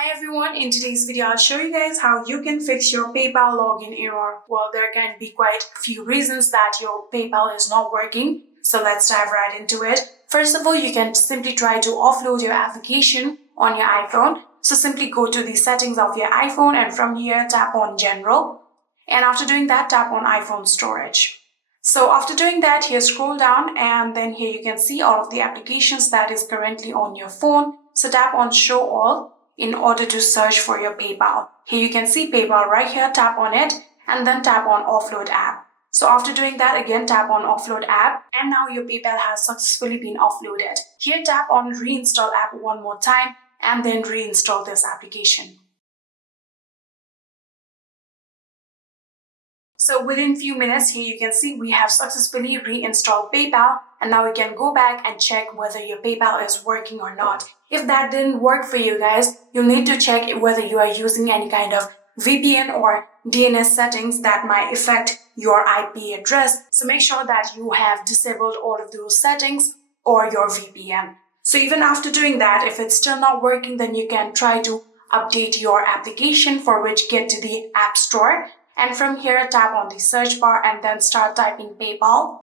Hi everyone, in today's video I'll show you guys how you can fix your PayPal login error. Well, there can be quite a few reasons that your PayPal is not working, so let's dive right into it. First of all, you can simply try to offload your application on your iPhone. So simply go to the settings of your iPhone and from here tap on General. And after doing that, tap on iPhone Storage. So after doing that, here scroll down and then here you can see all of the applications that is currently on your phone. So tap on Show All in order to search for your PayPal. Here you can see PayPal right here, tap on it and then tap on Offload App. So after doing that, again tap on Offload App and now your PayPal has successfully been offloaded. Here tap on Reinstall App one more time and then reinstall this application. So within few minutes, here you can see we have successfully reinstalled PayPal and now we can go back and check whether your PayPal is working or not. If that didn't work for you guys, you'll need to check whether you are using any kind of VPN or DNS settings that might affect your IP address. So make sure that you have disabled all of those settings or your VPN. So even after doing that, if it's still not working, then you can try to update your application, for which get to the App Store. And from here, tap on the search bar and then start typing PayPal.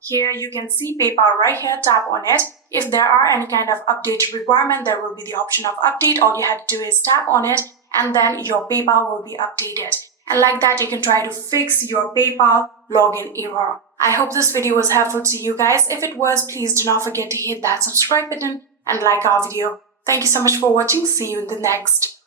Here you can see PayPal right here, tap on it. If there are any kind of update requirement, there will be the option of update. All you have to do is tap on it and then your PayPal will be updated. And like that, you can try to fix your PayPal login error. I hope this video was helpful to you guys. If it was, please do not forget to hit that subscribe button and like our video. Thank you so much for watching. See you in the next.